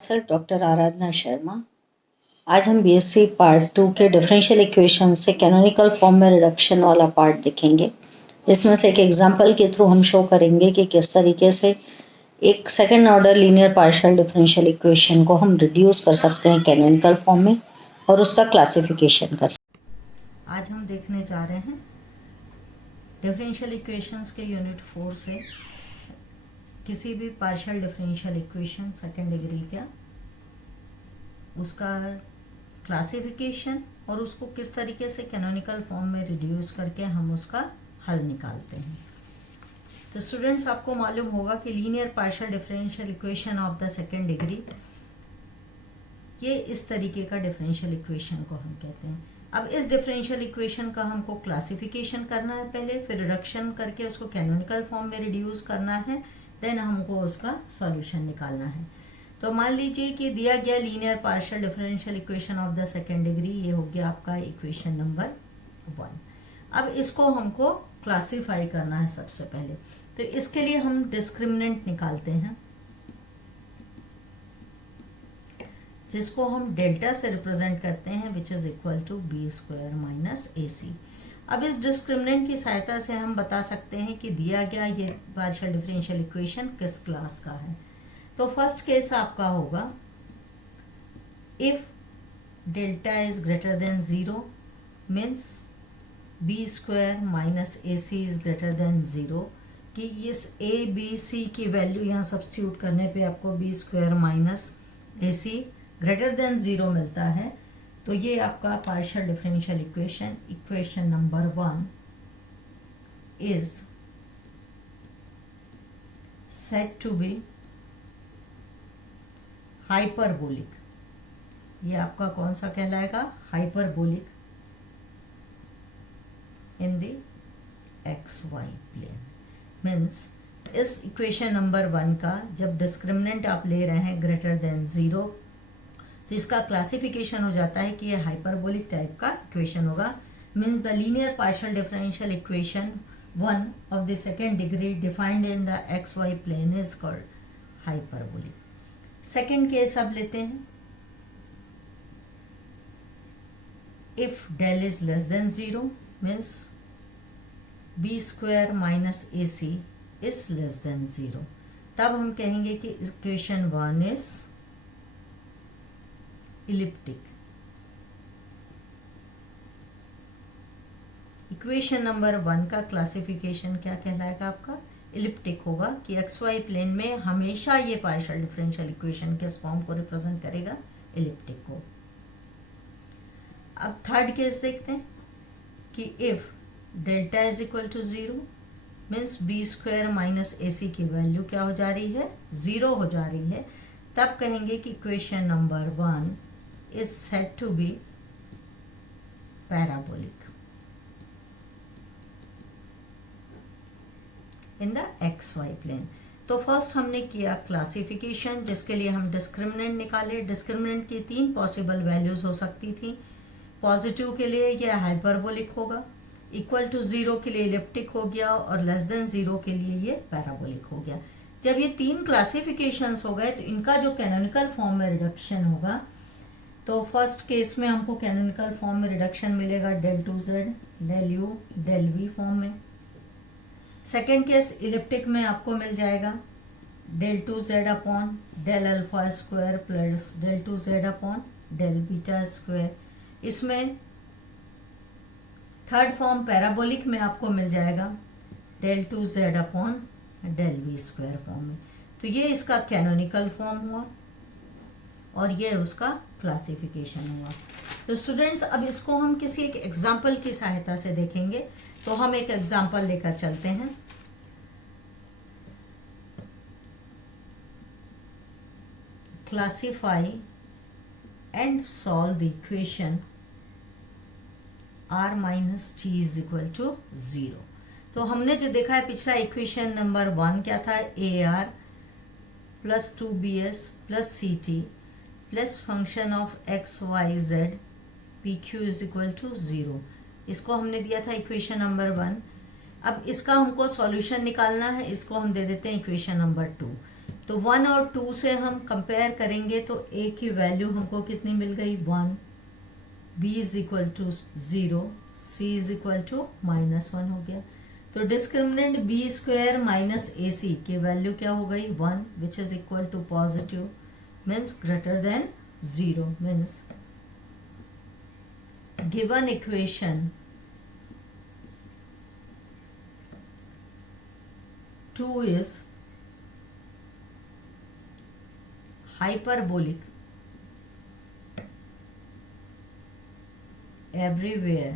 Sir doctor आराधना शर्मा। आज हम BSc part 2 के डिफरेंशियल इक्वेशन से कैनोनिकल फॉर्म में रिडक्शन वाला पार्ट देखेंगे, जिसमें से एक एग्जांपल के थ्रू हम शो करेंगे कि किस तरीके से एक second order linear partial differential equation को हम रिड्यूस कर सकते हैं कैनोनिकल फॉर्म में और उसका क्लासिफिकेशन कर सकते हैं। आज हम देखने जा रहे हैं डिफरेंशियल इक्वेशंस के यूनिट 4 से किसी भी partial differential equation second degree का उसका क्लासिफिकेशन और उसको किस तरीके से कैनोनिकल फॉर्म में रिड्यूस करके हम उसका हल निकालते हैं। तो स्टूडेंट्स, आपको मालूम होगा कि linear partial differential equation of the second degree, ये इस तरीके का डिफरेंशियल इक्वेशन को हम कहते हैं। अब इस डिफरेंशियल इक्वेशन का हमको क्लासिफिकेशन करना है पहले, फिर रिडक्शन करके उसको कैनोनिकल फॉर्म में रिड्यूस करना है, देन हमको उसका सॉल्यूशन निकालना है। तो मान लीजिए कि दिया गया linear partial differential equation of the second degree, ये हो गया आपका इक्वेशन नंबर 1। अब इसको हमको क्लासिफाई करना है सबसे पहले। तो इसके लिए हम डिस्क्रिमिनेंट निकालते हैं, जिसको हम डेल्टा से रिप्रेजेंट करते हैं, which is equal to B square minus A C. अब इस डिस्क्रिमिनेंट की सहायता से हम बता सकते हैं कि दिया गया ये पार्शियल डिफरेंशियल इक्वेशन किस क्लास का है। तो फर्स्ट केस आपका होगा if delta is greater than 0 means B square minus A c is greater than 0, कि इस ए बी सी की वैल्यू यहाँ सब्स्टिट्यूट करने पे आपको बी स्क्वायर माइनस ए सी ग्रेटर देन 0 मिलता है। तो ये आपका partial differential equation number 1 is said to be hyperbolic. ये आपका कौन सा कहलाएगा? Hyperbolic in the x y plane. Means इस इक्वेशन नंबर 1 का जब डिस्क्रिमिनेंट आप ले रहे हैं ग्रेटर देन 0, तो इसका क्लासिफिकेशन हो जाता है कि ये हाइपरबोलिक टाइप का इक्वेशन होगा। Means the linear partial differential equation 1 of the second degree defined in the x y plane is called hyperbolic. Second case अब लेते हैं, if del is less than 0 means B square minus A c is less than 0, तब हम कहेंगे कि equation 1 is elliptic. Equation number 1 का classification क्या कहलाएगा आपका? इलिप्टिक होगा, कि एक्स वाई प्लेन में हमेशा ये पार्शियल डिफरेंशियल इक्वेशन किस फॉर्म को रिप्रेजेंट करेगा? इलिप्टिक को। अब थर्ड केस देखते हैं कि if delta is equal to 0 means B square minus ए सी की वैल्यू क्या हो जा रही है? 0 हो जा रही है। तब कहेंगे कि equation number 1 is said to be parabolic in the xy plane। तो फर्स्ट हमने किया क्लासिफिकेशन, जिसके लिए हम डिस्क्रिमिनेंट निकाले। डिस्क्रिमिनेंट की 3 पॉसिबल वैल्यूज हो सकती थी। पॉजिटिव के लिए यह हाइपरबोलिक होगा, इक्वल टू 0 के लिए इलिप्टिक हो गया, और लेस देन 0 के लिए ये पैराबोलिक हो गया। जब ये 3 क्लासिफिकेशंस हो गए, तो इनका जो कैनोनिकल फॉर्म में रिडक्शन होगा, तो फर्स्ट केस में हमको कैनोनिकल फॉर्म में रिडक्शन मिलेगा del two z del u del v form में। सेकेंड केस इलिप्टिक में आपको मिल जाएगा del two z upon del alpha square plus del two z upon del beta square. इसमें थर्ड फॉर्म पैराबोलिक में आपको मिल जाएगा del two z upon del v square form में। तो ये इसका कैनोनिकल फॉर्म हुआ और ये उसका क्लासिफिकेशन हुआ। तो स्टूडेंट्स, अब इसको हम किसी एक एग्जाम्पल की सहायता से देखेंगे। तो हम एक एग्जाम्पल लेकर चलते हैं। Classify and solve the equation r minus t is equal to 0। तो हमने जो देखा है पिछला इक्वेशन नंबर 1 क्या था? A r plus 2bs plus c t plus function of x y z p q is equal to 0। इसको हमने दिया था इक्वेशन नंबर 1। अब इसका हमको सॉल्यूशन निकालना है, इसको हम दे देते हैं इक्वेशन नंबर 2। तो 1 और 2 से हम कंपेयर करेंगे तो a की वैल्यू हमको कितनी मिल गई 1, b is equal to 0, c is equal to -1 हो गया। तो डिस्क्रिमिनेंट b स्क्वायर माइनस ए सी की वैल्यू क्या हो गई 1, which is equal to positive means greater than 0, means given equation 2 is hyperbolic everywhere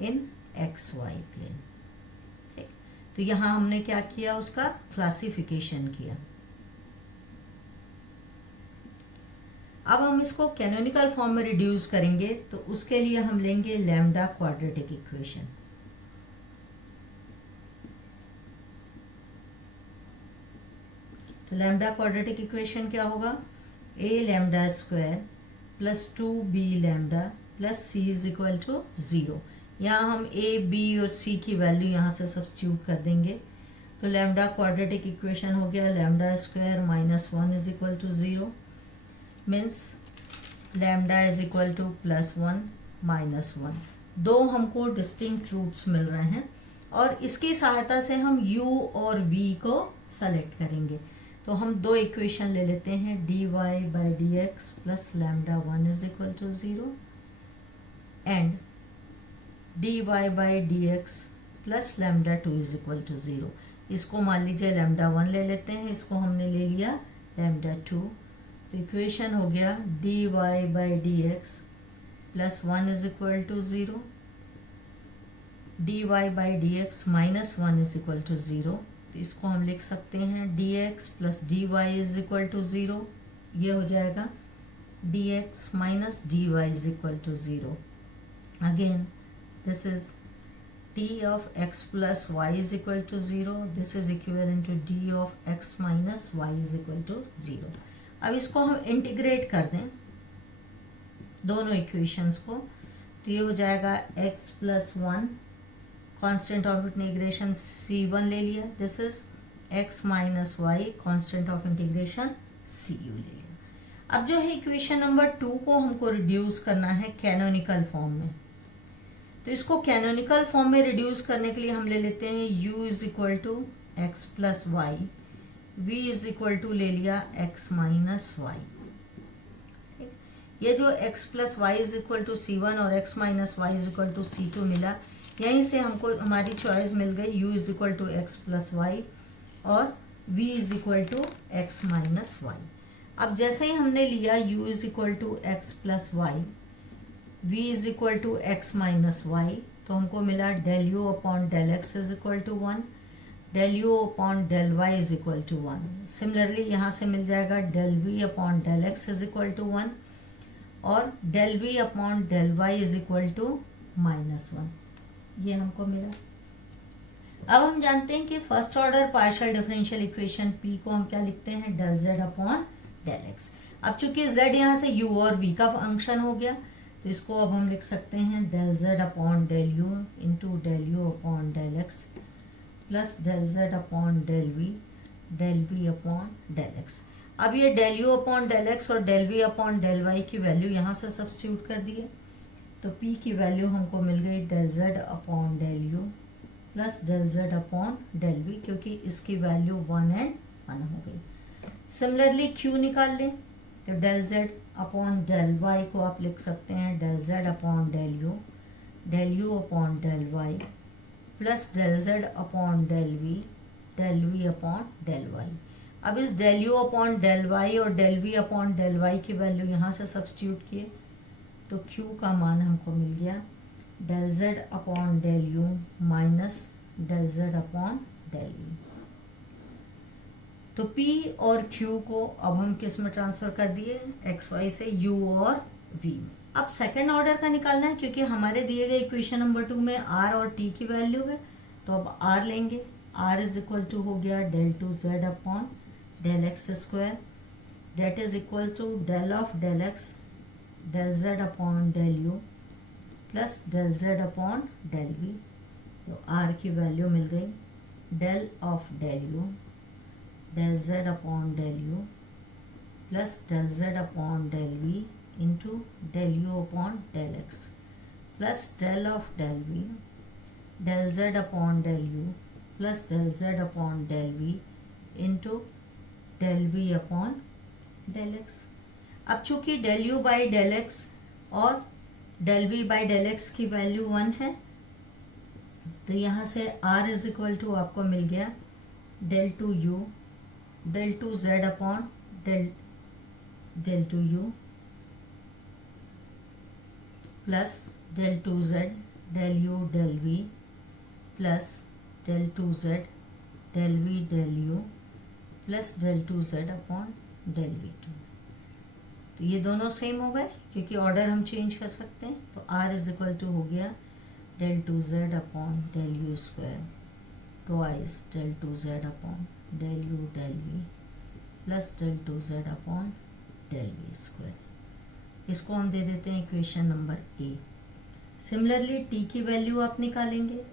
in xy plane। ठीक, तो यहां हमने क्या किया, उसका क्लासिफिकेशन किया। अब हम इसको कैनोनिकल फॉर्म में रिड्यूस करेंगे, तो उसके लिए हम लेंगे लैम्डा क्वाड्रेटिक इक्वेशन। तो लैम्डा क्वाड्रेटिक इक्वेशन क्या होगा, a lambda square plus 2b lambda plus c is equal to 0। यहाँ हम a, b और c की वैल्यू यहाँ से सब्स्टिट्यूट कर देंगे। तो लैम्डा क्वाड्रेटिक इक्वेशन हो गया lambda square minus 1 is equal to 0, means lambda is equal to +1 -1। दो हमको डिस्टिंक्ट रूट्स मिल रहे हैं और इसकी सहायता से हम u और v को सेलेक्ट करेंगे। तो हम दो इक्वेशन ले लेते हैं, dy by d x plus lambda 1 is equal to 0 and dy by d x plus lambda 2 is equal to 0। इसको मान लीजिए लैम्डा 1 ले लेते हैं, इसको हमने ले लिया लैम्डा 2। तो इक्वेशन हो गया dy by d x plus 1 is equal to 0, dy by d x minus 1 is equal to 0। तो इसको हम लिख सकते हैं dx plus dy is equal to 0। ये हो जाएगा dx minus dy is equal to 0। Again this is t of x plus y is equal to 0. This is equivalent to d of x minus y is equal to 0. अब इसको हम integrate कर दें दोनों equations को, तो ये हो जाएगा x plus 1, constant of integration c1 ले लिया, this is x minus y, constant of integration cu ले लिया। अब जो है इक्वेशन नंबर 2 को हमको रिड्यूस करना है कैनोनिकल फॉर्म में। तो इसको कैनोनिकल फॉर्म में रिड्यूस करने के लिए हम ले लेते हैं u is equal to x plus y, v is equal to ले लिया x माइनस वाई। ये जो x plus y is equal to c1 और x minus y is equal to c2 मिला, यहीं से हमको हमारी चॉइस मिल गई u is equal to x plus y और v is equal to x minus y. अब जैसे ही हमने लिया u is equal to x plus y, v is equal to x minus y, तो हमको मिला del u upon del x is equal to 1, del u upon del y is equal to 1। Similarly यहाँ से मिल जाएगा del v upon del x is equal to 1 और del v upon del y is equal to -1। ये हमको मिला। अब हम जानते हैं कि first order partial differential equation p को हम क्या लिखते हैं, del z upon del x। अब चूंकि z यहाँ से u और v का फंक्शन हो गया, तो इसको अब हम लिख सकते हैं del z upon del u into del u upon del x plus del z upon del v upon del x। अब ये del u upon del x और del v upon del y की वैल्यू यहाँ से substitute कर दिए, तो p की वैल्यू हमको मिल गई del z upon del u plus del z upon del v, क्योंकि इसकी वैल्यू 1 एंड 1 हो गई। सिमिलरली q निकाल लें, तो del z upon del y को आप लिख सकते हैं del z upon del u upon del y plus del z upon del v upon del y। अब इस del u upon del y और del v upon del y की value यहाँ से सब्स्टिट्यूट किए, तो q का मान हमको मिल गया del z upon del u minus del z upon del v। तो p और q को अब हम किस में ट्रांसफर कर दिए, एक्स वाई से u और v में। अब सेकेंड ऑर्डर का निकालना है, क्योंकि हमारे दिए गए इक्वेशन नंबर 2 में r और t की वैल्यू है, तो अब r लेंगे। r इज इक्वल टू हो गया del 2z upon del x square, that is equal to del of del x del z upon del u plus del z upon del v। तो r की value मिल गई del of del u del z upon del u plus del z upon del v into del u upon del x plus del of del v del z upon del u plus del z upon del v into del v upon del x। अब चूंकि del u by del x और del v by del x की value 1 है तो यहाँ से r is equal to आपको मिल गया del two u del two z upon del two u plus del two z del u del v plus del two z del v del u plus del two z upon del v two. तो ये दोनों same हो गए क्योंकि order हम change कर सकते हैं। तो r इज इक्वल टू हो गया del two z upon del u square twice del two z upon del u del v plus del two z upon del v square. इसको हम दे देते हैं equation number A. Similarly t की वैल्यू आप निकालेंगे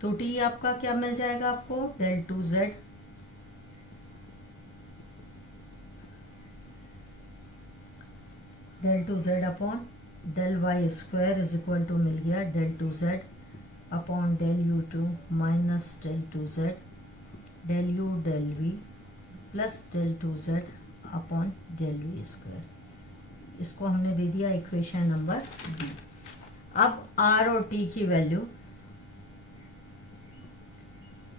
तो t आपका क्या मिल जाएगा आपको del two z del two z upon del y square is equal to मिल गया del two z upon del u two minus del two z del u del v plus del two z upon del v square. इसको हमने दे दिया equation number B. अब r और t की value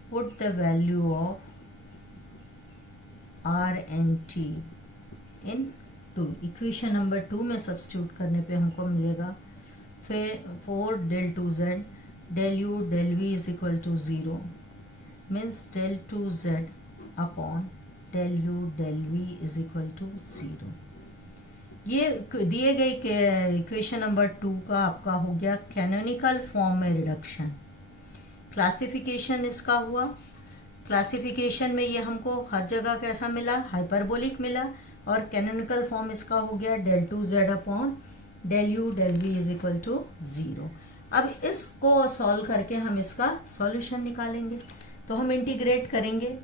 put the value of r and t in 2 equation number 2 में substitute करने पे हमको मिलेगा फिर 4 del two z del u del v is equal to 0 means del two z upon del u del v is equal to 0। ये दिए गए equation number 2 का आपका हो गया कैनोनिकल फॉर्म में रिडक्शन। क्लासिफिकेशन इसका हुआ। क्लासिफिकेशन में ये हमको हर जगह कैसा मिला हाइपरबोलिक मिला और कैनोनिकल फॉर्म इसका हो गया del two z upon del u del v is equal to 0। अब इसको सॉल्व करके हम इसका सॉल्यूशन निकालेंगे। तो हम इंटीग्रेट करेंगे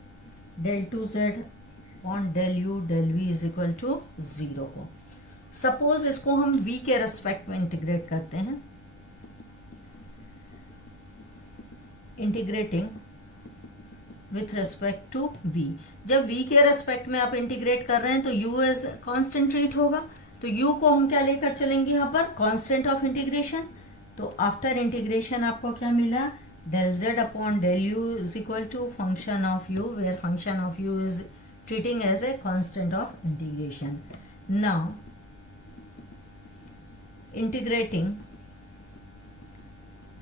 del two z upon del u del v is equal to 0 को। सपोज इसको हम v के रेस्पेक्ट में इंटीग्रेट करते हैं। Integrating with respect to v। जब v के रेस्पेक्ट में आप इंटीग्रेट कर रहे हैं तो u एज कांस्टेंट ट्रीट होगा। तो u को हम क्या लेकर चलेंगे यहाँ पर कांस्टेंट ऑफ इंटीग्रेशन। तो आफ्टर इंटीग्रेशन आपको क्या मिला del z upon del u is equal to function of u where function of u is treating as a constant of integration. Now integrating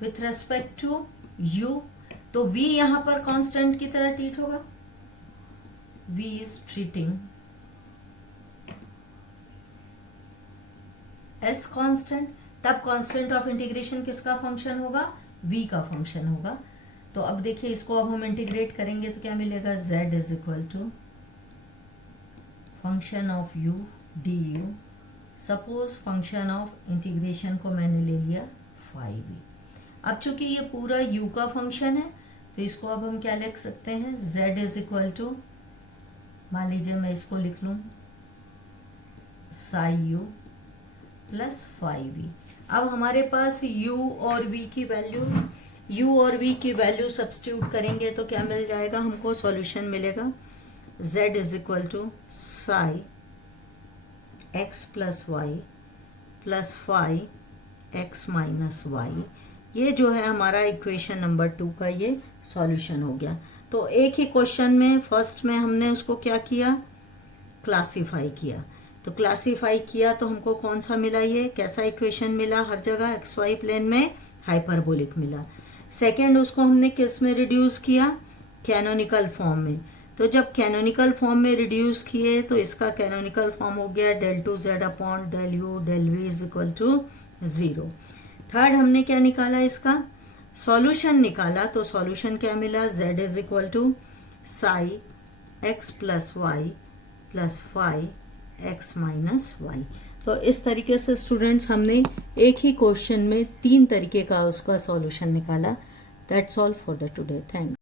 with respect to u तो v यहाँ पर constant की तरह treat होगा। v is treating S constant. तब constant of integration किसका function होगा v का फंक्शन होगा। तो अब देखिए इसको अब हम इंटीग्रेट करेंगे तो क्या मिलेगा z is equal to function of u du। Suppose function of integration को मैंने ले लिया 5v। अब चूंकि ये पूरा u का फंक्शन है तो इसको अब हम क्या लिख सकते हैं z इज इक्वल टू मान लीजिए मैं इसको लिख लूँ psi u प्लस 5v। अब हमारे पास u और v की वैल्यू सब्स्टिट्यूट करेंगे तो क्या मिल जाएगा हमको सॉल्यूशन मिलेगा z is equal to psi x plus y plus 5x minus y. ये जो है हमारा इक्वेशन नंबर 2 का ये सॉल्यूशन हो गया। तो एक ही क्वेश्चन में फर्स्ट में हमने उसको क्या किया क्लासीफाई किया। तो क्लासीफाई किया तो हमको कौन सा मिला ये कैसा इक्वेशन मिला हर जगह xy प्लेन में हाइपरबोलिक मिला। सेकंड उसको हमने किस में रिड्यूस किया कैनोनिकल फॉर्म में। तो जब कैनोनिकल फॉर्म में रिड्यूस किए तो इसका कैनोनिकल फॉर्म हो गया del two z upon del u del v is equal to 0। Third हमने क्या निकाला इसका सॉल्यूशन निकाला। तो सॉल्यूशन क्या मिला z is equal to psi x plus y plus 5x minus y. तो इस तरीके से स्टूडेंट्स हमने एक ही क्वेश्चन में 3 तरीके का उसका सॉल्यूशन निकाला। That's all for the today. Thank